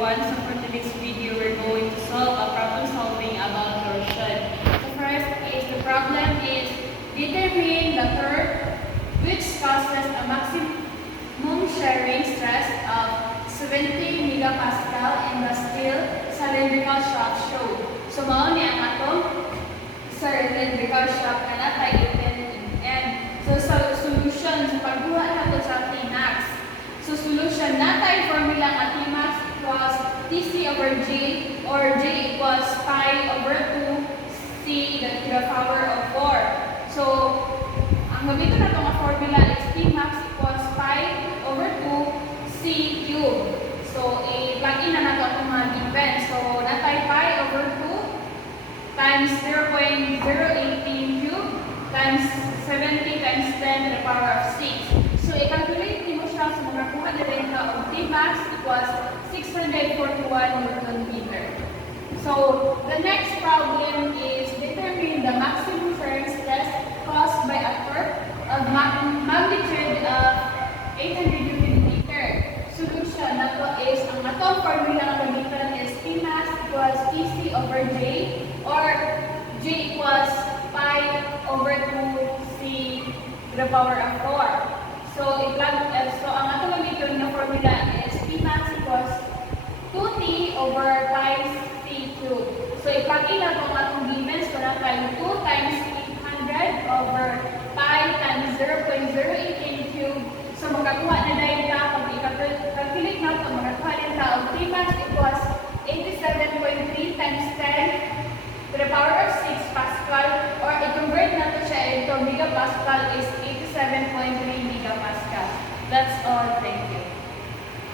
everyone. So for today's video, we're going to solve a problem solving about torsion. So first is the problem is determine the curve which causes a maximum shearing stress of 70 megapascal in the steel cylindrical shaft show. So mao ni ang atong cylindrical shaft na natay open and so sa solution sa pagbuhat nato sa Tmax. So solution natay formula nga Tmax equals Tc over J or J equals pi over 2 C to the power of 4. So ang gamiton nato nga formula is Tmax equals pi over 2 C cube. So i-plug in na nato ang mga given. So natay pi over 2 times 0.018 cube times 70 times 10 to the power of 6. So i-calculate mo siya sa makakuha na rin ka of Tmax equals 641 Newton meter. So the next problem is determine the maximum shearing stress caused by a curve of magnitude of 800 Newton meter. Solution nato is ang atong formula nga gamiton is Tmax equals Tc over J or J equals pi over 2 C to the power of 4. So ang atong gamiton nga formula is Tmax equals 2T over pi C cube. So ipag-in nato ang atong givens ko na tayo 2 times 800 over pi times 0.018 cube. So makakuha na dahil ka, pag i-calculate nato, makakuha din ka of Tmax equals 87.3 times 10 to the power of 6 Pascal, or i-convert nato siya into megapascal is 87.3 megapascal. That's all. Thank you.